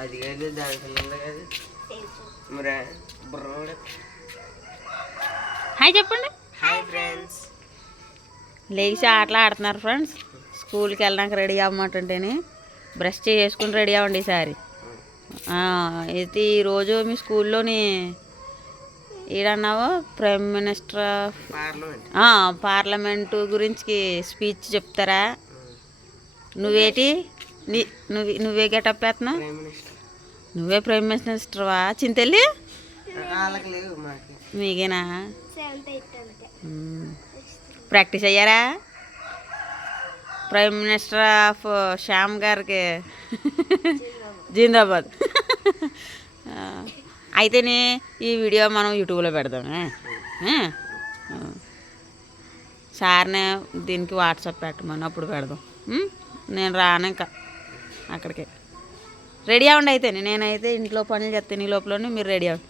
అది కాదు దాంట్లో కదా. మరి బుర్ర కూడా. హాయ్ చెప్పండి. Hi friends. లేచి ఆటలు ఆడుతున్నారు ఫ్రెండ్స్. స్కూల్కి వెళ్ళడానికి రెడీ అవ్వమంటుంటేనే బ్రష్ చేసుకుని రెడీ అవ్వండి ఈసారి. అయితే ఈరోజు మీ స్కూల్లోని ఏడన్నావు ప్రైమ్ మినిస్టర్ పార్లమెంటు. గురించి స్పీచ్ చెప్తారా? నువ్వేటి? నీ నువ్వు నువ్వే గెటప్ వేస్తున్నావు ప్రైమ్ మినిస్టర్ నువ్వే ప్రైమ్ మినిస్టర్వా చింతెల్లి? మీకేనా. ప్రాక్టీస్ అయ్యారా? ప్రైమ్ మినిస్టర్ ఆఫ్ శ్యామ్ గారికి జిందాబాద్. అయితేనే ఈ వీడియో మనం యూట్యూబ్లో పెడదాం. సార్నే దీనికి వాట్సాప్ పెట్టమని అప్పుడు పెడదాం? నేను రాను ఇంకా. అక్కడికి. రెడీ అవ్వండి అయితే నేనైతే ఇంట్లో పనులు చేస్తాను ఈ లోపలనే మీరు రెడీ అవ్వండి.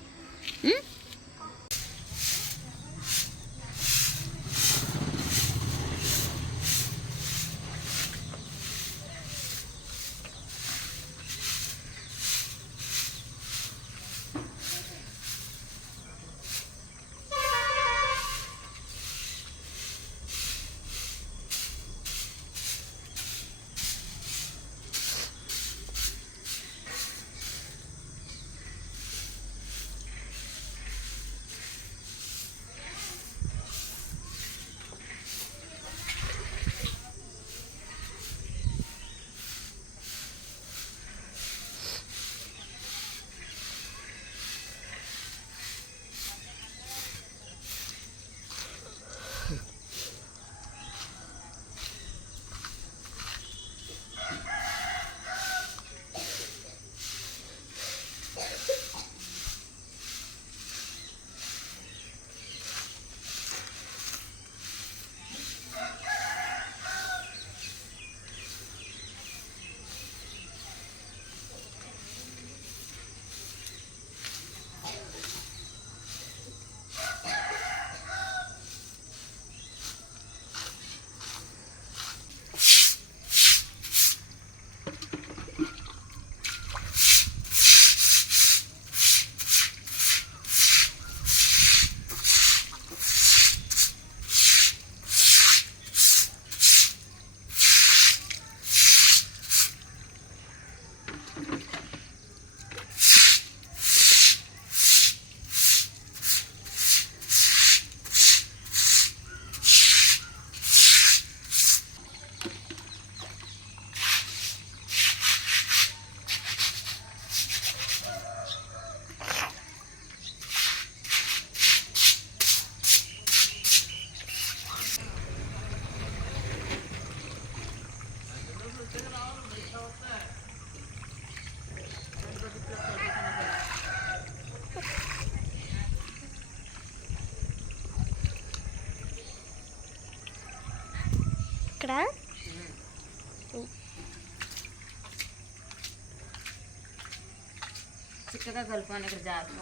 చక్కగా కలుపుకొని ఇక్కడ జాగ్రత్త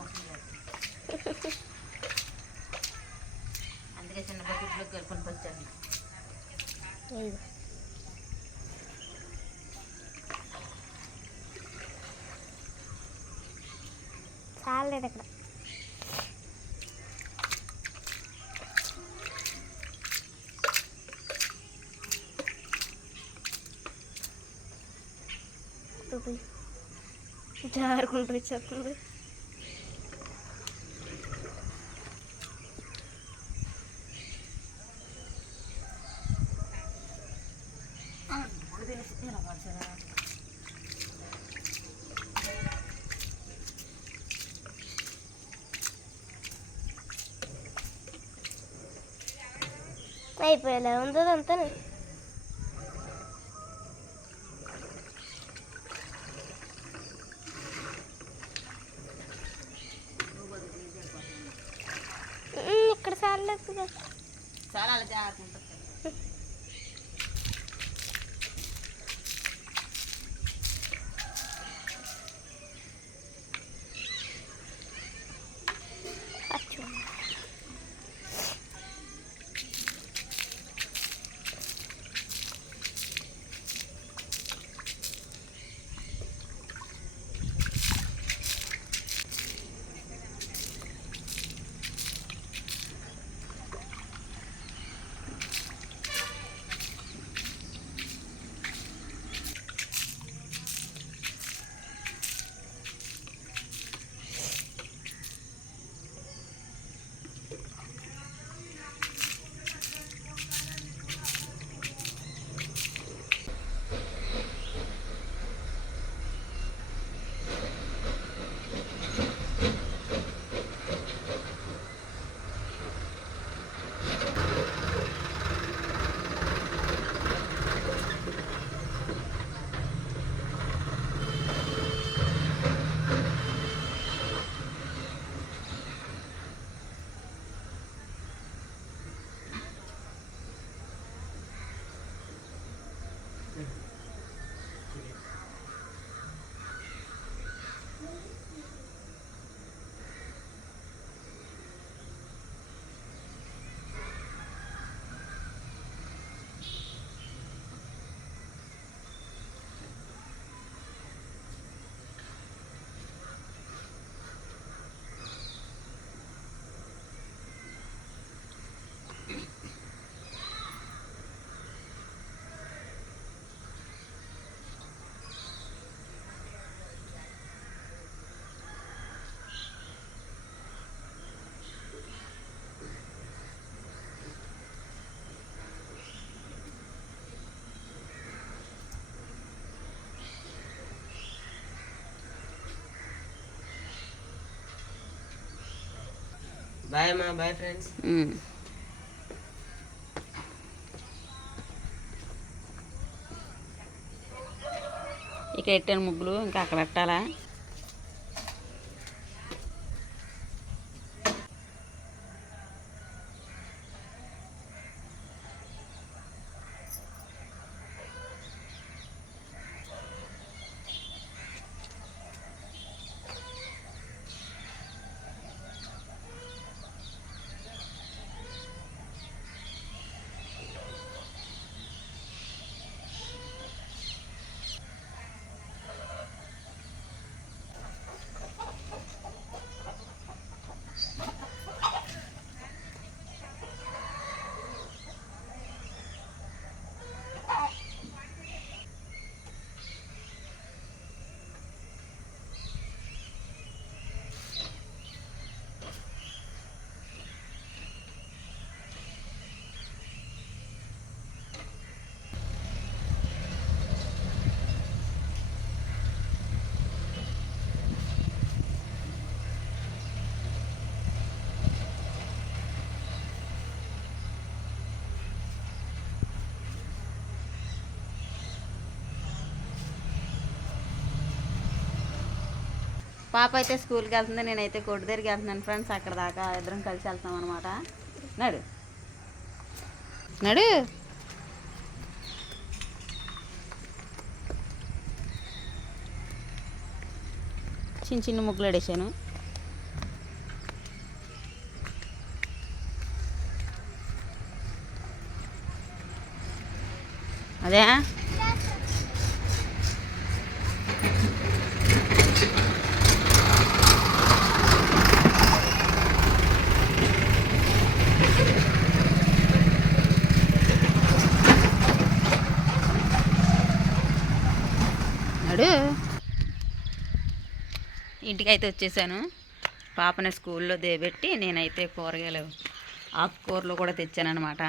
అందుకే చిన్న బకెట్లో కలుపుకొని వచ్చాను ఇదిగో. చాలేదు అక్కడ జారుకుంటూ వచ్చేస్తుంది అయిపోయేలా ఉంది అంతా బాయ్ అమ్మా బాయ్ ఫ్రెండ్స్ ఇక ఇక్కడ ముగ్గులు? ఇంకా అక్కడ పెట్టాలా? పాప అయితే స్కూల్కి వెళ్తుంది నేనైతే కొట్టు దగ్గరికి వెళ్తున్నాను ఫ్రెండ్స్. అక్కడ దాకా ఇద్దరం కలిసి వెళ్తాం అనమాట నడు. నడు. చిన్న చిన్న ముగ్గులు అడేసాను అదే నడు ఇంటికి అయితే వచ్చేసాను. పాపని స్కూల్లో దేబెట్టి నేనైతే కూరగాయలు ఆకుకూరలు కూడా తెచ్చానమాట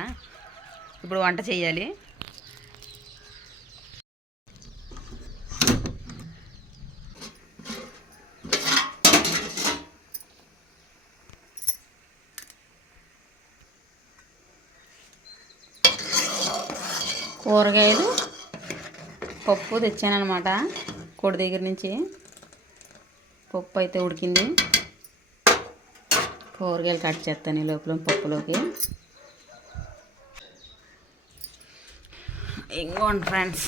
ఇప్పుడు వంట చేయాలి. కూరగాయలు పప్పు తెచ్చానమాట కొడి దగ్గర నుంచి. పప్పు అయితే ఉడికింది. కూరగాయలు కట్ చేస్తాను ఈ లోపల పప్పులోకి. ఇంకోండి ఫ్రెండ్స్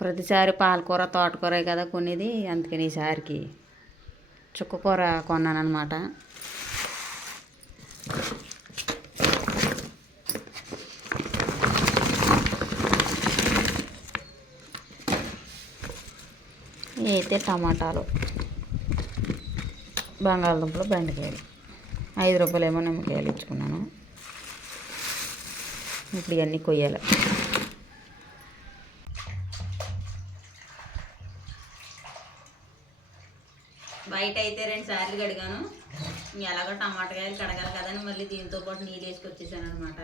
ప్రతిసారి పాలకూర తోటకూర కదా కొనేది అందుకని ఈసారికి చుక్కకూర కొన్నాను అనమాట అయితే టమాటాలు. బంగాళదుంపలు బెండకాయలు. ఐదు రూపాయలు ఏమో నిమ్మకాయలు ఇచ్చుకున్నాను. ఇప్పుడు ఇవన్నీ కొయ్యాలి. బయట అయితే రెండు సార్లు కడిగాను. ఎలాగో టమాటకాయలు కడగాలి కదని మళ్ళీ దీంతో పాటు నీళ్ళు వేసుకొచ్చేసాను అనమాట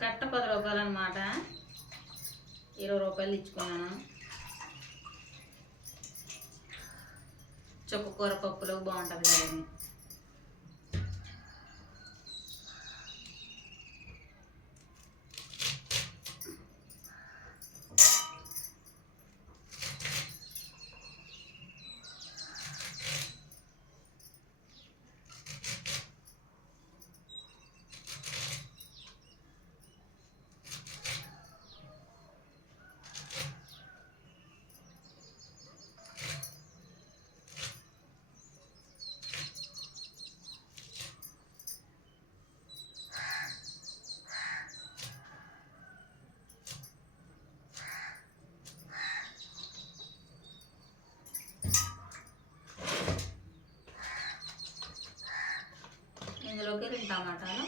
కట్ట పది రూపాయలు అనమాట ఇరవై రూపాయలు ఇచ్చుకున్నాను. చుక్కకూర పప్పులో బాగుంటుంది కదండి. ఉడికిన టమాటాలు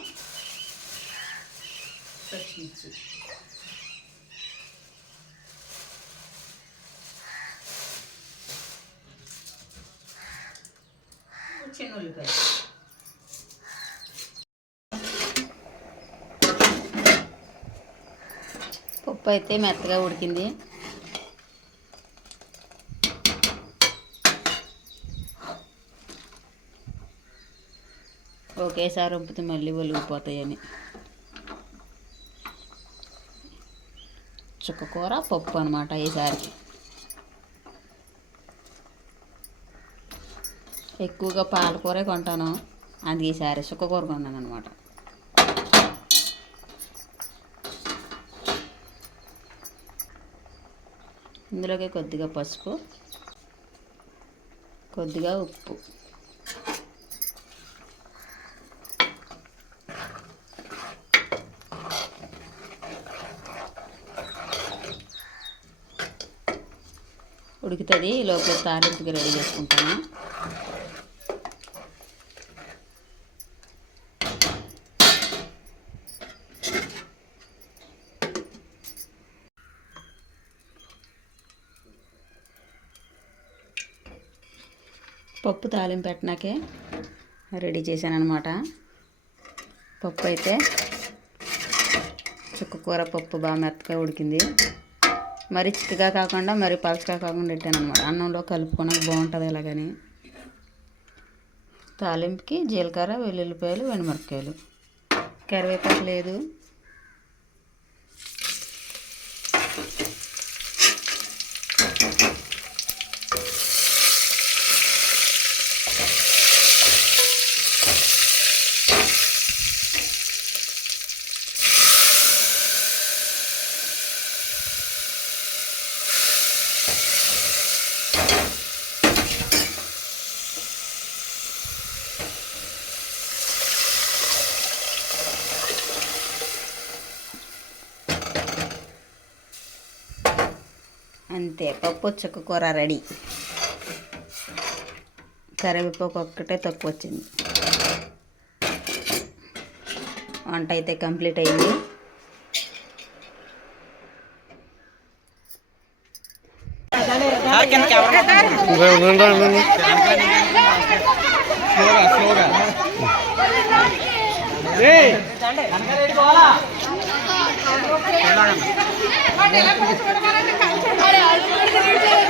పచ్చిమిర్చి చిన్న ఉల్లిపాయ పప్పు అయితే మెత్తగా ఉడికింది. ఒకేసారి వంపితే మళ్ళీ ఒలిగిపోతాయని చుక్కకూర పప్పు అనమాట ఈసారి ఎక్కువగా పాలకూరే కొంటాను. అది ఈసారి చుక్కకూర కొన్నాను అనమాట ఇందులోకి కొద్దిగా పసుపు కొద్దిగా ఉప్పు. ఉడుకుతుంది. ఈ లోపల తాలింపుకి రెడీ చేసుకుంటాను. పప్పు తాలింపు పెట్టినాకే రెడీ చేశాను అనమాట పప్పు అయితే చుక్కకూర పప్పు బాగా మెత్తగా ఉడికింది. మరి చిక్కగా కాకుండా మరి పలచగా కాకుండా పెట్టాను అనమాట అన్నంలో కలుపుకోవడానికి బాగుంటుంది ఇలాగని తాలింపుకి జీలకర్ర వెల్లుల్లిపాయలు వెనుమిరపకాయలు కరివేపాకు లేదు. అంతే పప్పు చుక్కకూర రెడీ. కరివేపాకు ఒక్కటే తక్కువ వచ్చింది. వంట అయితే కంప్లీట్ అయింది.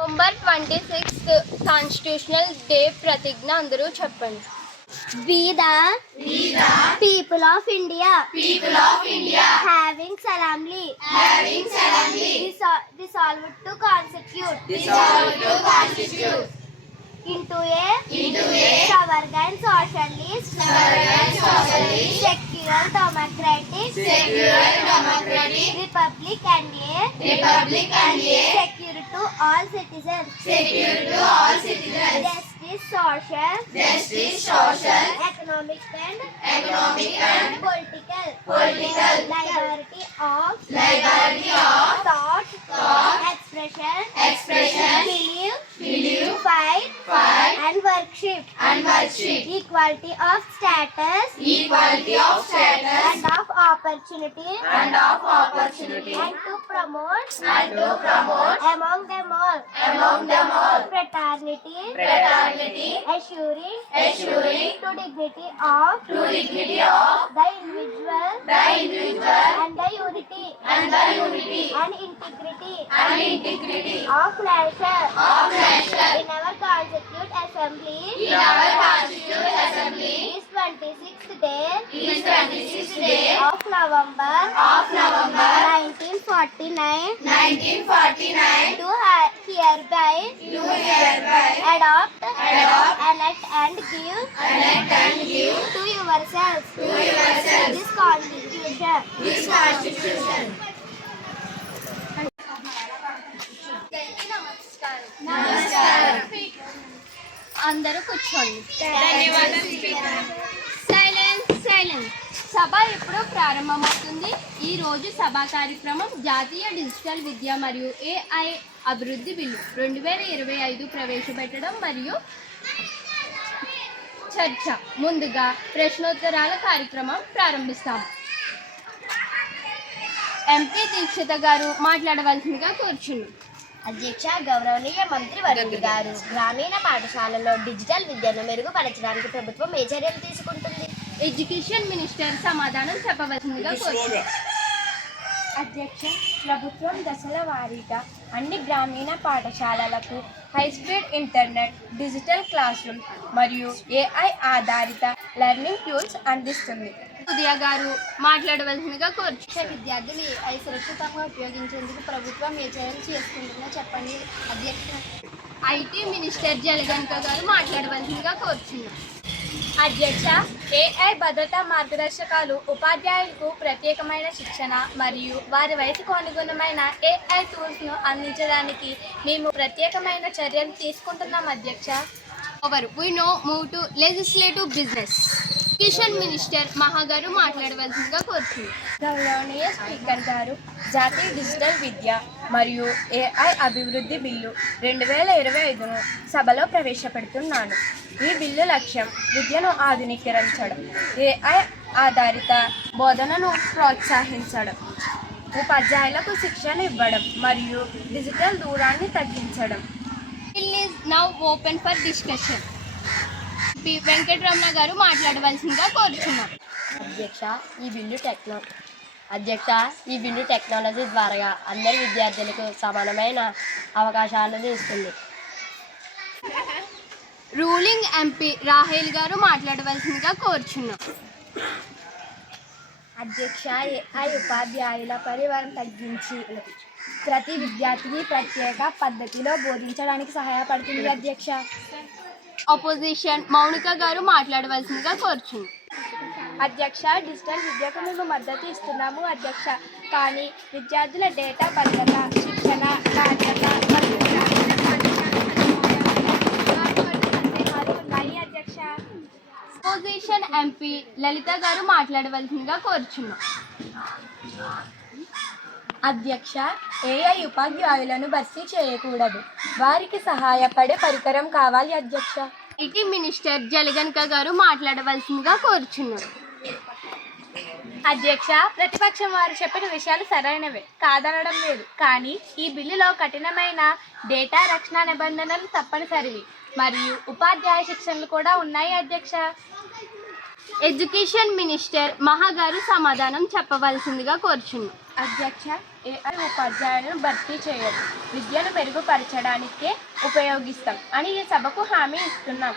November twenty sixth constitutional day ప్రతిజ్ఞ అందరూ చెప్పండి. People of India people of India having solemnly resolve to constitute resolve to constitute into a into a sovereign socialist sovereign socialist secular democratic secular democratic republic and a republic and a secure to all citizens. secure to all citizens. Justice social justice social economic and economic and political. political. Liberty of liberty of thought thought expression expression equality of status. Equality of status. And of opportunity. And of opportunity. And to promote. And to promote. Among them all. Among them all. Fraternity. Fraternity. Assuring assuring to dignity of to dignity of the individual the individual and the unity and the unity and integrity and integrity of nation of nation in our constitute assembly in our constitute assembly 26th day is 26th day of November. Of November. 1940 1949 1949 to hereby. To hereby. Adopt. Adopt. Enact and give. Enact and give. To yourselves to yourselves this constitution. This constitution అందరూ కూర్చోండి. Silence silence సభ ఎప్పుడు ప్రారంభమవుతుంది. ఈ రోజు సభా కార్యక్రమం జాతీయ digital విద్య మరియు ఏఐ అభివృద్ధి బిల్లు రెండు వేల ఇరవై ఐదు ప్రవేశపెట్టడం మరియు చర్చ ముందుగా ప్రశ్నోత్తరాల కార్యక్రమం ప్రారంభిస్తాం. ఎంపీ దీక్షిత గారు మాట్లాడవలసిందిగా కూర్చున్నాం. అధ్యక్ష గౌరవనీయ మంత్రి వర్యులు గారు. గ్రామీణ పాఠశాలలో డిజిటల్ విద్యను మెరుగుపరచడానికి ప్రభుత్వం ఏ చర్యలు తీసుకుంటుంది? ఎడ్యుకేషన్ మినిస్టర్ సమాధానం చెప్పవలసిందిగా అధ్యక్ష ప్రభుత్వం దశల వారీగా అన్ని గ్రామీణ పాఠశాలలకు high speed internet digital class room మరియు ఏఐ ఆధారిత లెర్నింగ్ టూల్స్ అందిస్తుంది. ఉదయ గారు మాట్లాడవలసిందిగా కోరుచు విద్యార్థులు అవి సురక్షితంగా ఉపయోగించేందుకు ప్రభుత్వం ఏ చర్యలు చేసుకుంటుందో చెప్పండి. అధ్యక్ష ఐటీ మినిస్టర్ జలగంక గారు మాట్లాడవలసిందిగా కోరుచున్నాం. అధ్యక్ష ఏఐ భద్రతా మార్గదర్శకాలు ఉపాధ్యాయులకు ప్రత్యేకమైన శిక్షణ మరియు వారి వయసుకు అనుగుణమైన ఏఐ టూల్స్ను అందించడానికి మేము ప్రత్యేకమైన చర్యలు తీసుకుంటున్నాం అధ్యక్ష. Over we no move to legislative business Kishan minister మహా గారు మాట్లాడవలసిందిగా కోరుచున్నాం గౌరవనీయ స్పీకర్ గారు జాతీయ డిజిటల్ విద్య మరియు ఏఐ అభివృద్ధి బిల్లు రెండు వేల ఇరవై ఐదును సభలో ప్రవేశపెడుతున్నాను. ఈ బిల్లు లక్ష్యం విద్యను ఆధునీకరించడం ఏఐ ఆధారిత బోధనను ప్రోత్సహించడం ఉపాధ్యాయులకు శిక్షణ ఇవ్వడం మరియు డిజిటల్ దూరాన్ని తగ్గించడం. Bill is now open for discussion P Venkataramana గారు మాట్లాడవలసిందిగా కోరుచున్నాం. అధ్యక్ష ఈ బిల్లు టెక్నో అధ్యక్ష ఈ బిల్లు టెక్నాలజీ ద్వారా అందరి విద్యార్థులకు సమానమైన అవకాశాలను ఇస్తుంది. రూలింగ్ ఎంపీ రాహేల్ గారు మాట్లాడవలసిందిగా కోరుచున్నాం. అధ్యక్ష ఏఐ ఉపాధ్యాయుల పరివారం తగ్గించి ప్రతి విద్యార్థికి ప్రత్యేక పద్ధతిలో బోధించడానికి సహాయపడుతుంది అధ్యక్ష. అపోజిషన్ మౌనిక గారు మాట్లాడవలసిందిగా కోరుచున్నాం. అధ్యక్ష డిజిటల్ విద్యకు మేము మద్దతు ఇస్తున్నాము అధ్యక్ష. కానీ విద్యార్థుల డేటా భద్రత శిక్షణ నాణ్యత అధ్యక్ష అపోజిషన్ ఎంపీ లలిత గారు మాట్లాడవలసిందిగా కోరుచున్నాం. అధ్యక్ష ఏఐ ఉపాధ్యాయులను భర్తీ చేయకూడదు. వారికి సహాయపడే పరికరం కావాలి అధ్యక్ష. ఐటీ మినిస్టర్ జలగన్క గారు మాట్లాడవలసిందిగా కోరుచున్నాం అధ్యక్ష ప్రతిపక్షం వారు చెప్పిన విషయాలు సరైనవే కాదనడం లేదు. కానీ ఈ బిల్లులో కఠినమైన డేటా రక్షణ నిబంధనలు తప్పనిసరివి. మరియు ఉపాధ్యాయ శిక్షణలు కూడా ఉన్నాయి అధ్యక్ష. ఎడ్యుకేషన్ మినిస్టర్ మహా గారు సమాధానం చెప్పవలసిందిగా కోరుచున్నాం అధ్యక్ష ఏఐ ఉపాధ్యాయులను భర్తీ చేయదు. విద్యను మెరుగుపరచడానికే ఉపయోగిస్తాం అని ఈ సభకు హామీ ఇస్తున్నాం.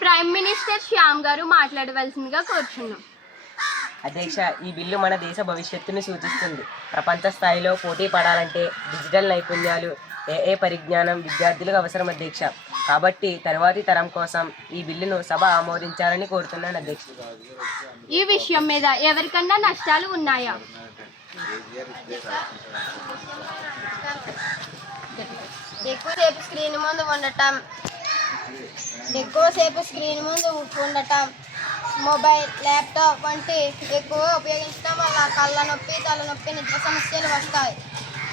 ప్రైమ్ మినిస్టర్ శ్యామ్ గారు మాట్లాడవలసిందిగా కోరుచున్నాం. అధ్యక్ష ఈ బిల్లు మన దేశ భవిష్యత్తును సూచిస్తుంది. ప్రపంచ స్థాయిలో పోటీ పడాలంటే డిజిటల్ నైపుణ్యాలు ఏఏ పరిజ్ఞానం విద్యార్థులకు అవసరం అధ్యక్ష? కాబట్టి తరువాతి తరం కోసం ఈ బిల్లును సభ ఆమోదించాలని కోరుతున్నాను అధ్యక్ష. ఈ విషయం మీద ఎవరికన్నా నష్టాలు ఉన్నాయా? ఎక్కువసేపు స్క్రీన్ ముందు ఉండటం ఎక్కువసేపు స్క్రీన్ ముందు ఉండటం మొబైల్ ల్యాప్టాప్ వంటి ఎక్కువ ఉపయోగించడం వల్ల కళ్ళ నొప్పి తలనొప్పి నిద్ర సమస్యలు వస్తాయి.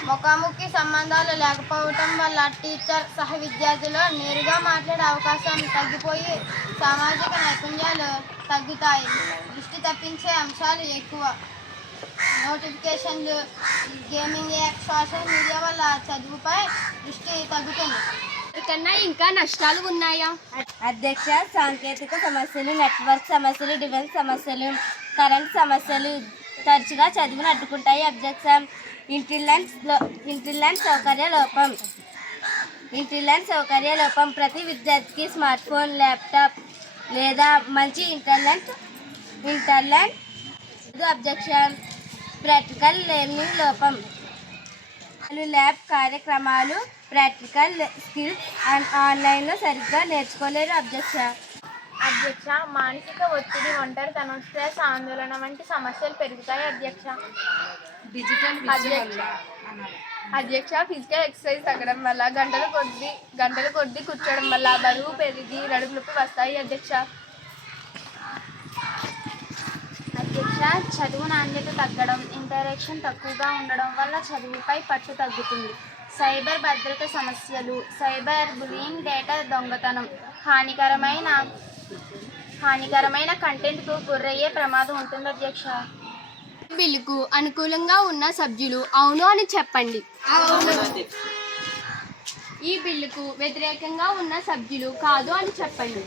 ముఖాముఖి సంబంధాలు లేకపోవటం వల్ల టీచర్ సహ విద్యార్థులు నేరుగా మాట్లాడే అవకాశం తగ్గిపోయి సామాజిక నైపుణ్యాలు తగ్గుతాయి. దృష్టి తప్పించే అంశాలు ఎక్కువ. నోటిఫికేషన్లు గేమింగ్ యాప్ సోషల్ మీడియా వల్ల చదువుపై దృష్టి తగ్గుతుంది. ఎవరికన్నా ఇంకా నష్టాలు ఉన్నాయా? అధ్యక్ష సాంకేతిక సమస్యలు నెట్వర్క్ సమస్యలు డిఫెన్స్ సమస్యలు కరెంట్ సమస్యలు తరచుగా చదువును అడ్డుకుంటాయి. అబ్జెక్షన్ ఇంటర్నెట్ సౌకర్య లోపం. ఇంటర్నెట్ సౌకర్య లోపం. ప్రతి విద్యార్థికి స్మార్ట్ ఫోన్ ల్యాప్టాప్ లేదా మంచి internet internet objection. Practical learning లోపం. ల్యాబ్ కార్యక్రమాలు ప్రాక్టికల్ స్కిల్స్ అండ్ ఆన్లైన్లో సరిగ్గా నేర్చుకోలేరు అబ్జెక్షన్ అధ్యక్ష మానసిక ఒత్తిడి ఒంటరితనం స్ట్రెస్ ఆందోళన వంటి సమస్యలు పెరుగుతాయి అధ్యక్ష. అధ్యక్ష. అధ్యక్ష ఫిజికల్ ఎక్సర్సైజ్ తగ్గడం వల్ల గంటల కొద్ది గంటల కొద్ది కూర్చోవడం వల్ల బరువు పెరిగి నడుము నొప్పి వస్తాయి అధ్యక్ష. అధ్యక్ష చదువు నాణ్యత తగ్గడం ఇంటరాక్షన్ తక్కువగా ఉండడం వల్ల చదువుపై పట్టు తగ్గుతుంది. సైబర్ భద్రత సమస్యలు సైబర్ బులింగ్ డేటా దొంగతనం హానికరమైన హానికరమైన కంటెంట్కు గురయ్యే ప్రమాదం ఉంటుంది అధ్యక్ష. బిల్లుకు అనుకూలంగా ఉన్న సభ్యులు అవును అని చెప్పండి. ఈ బిల్లుకు వ్యతిరేకంగా ఉన్న సభ్యులు కాదు అని చెప్పండి.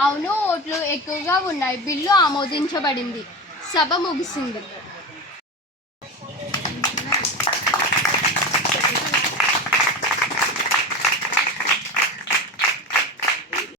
అవును ఓట్లు ఎక్కువగా ఉన్నాయి. బిల్లు ఆమోదించబడింది. సభ ముగిసింది.